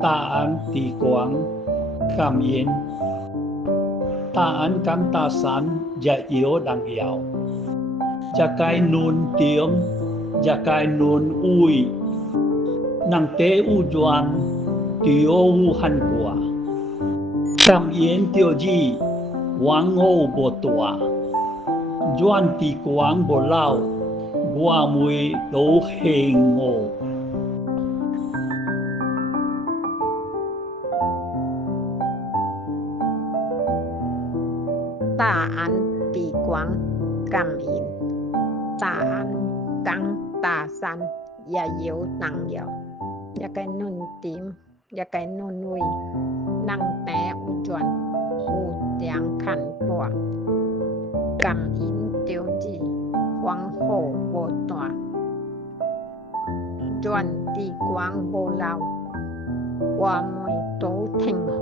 大安地广感应大安感大山也有人摇จะกายนูนเตียมจะกายนูนอุยนังเตอุจวนติโออุหันกว่ากำเย็นเตียวจีหวังโอบตัวจวนตีกวางบ่เล่าบัวมวยโตเฮงโง大安地广感应大安港大山也有人摇也该นุ่นติม也该นุ่นอุยนังแต่อุจวนอุเตียงขันปัวกำอินเตียวจีหวังโหโบตัวจวนตีกวางโบลาวว่ามวยโตเทงโห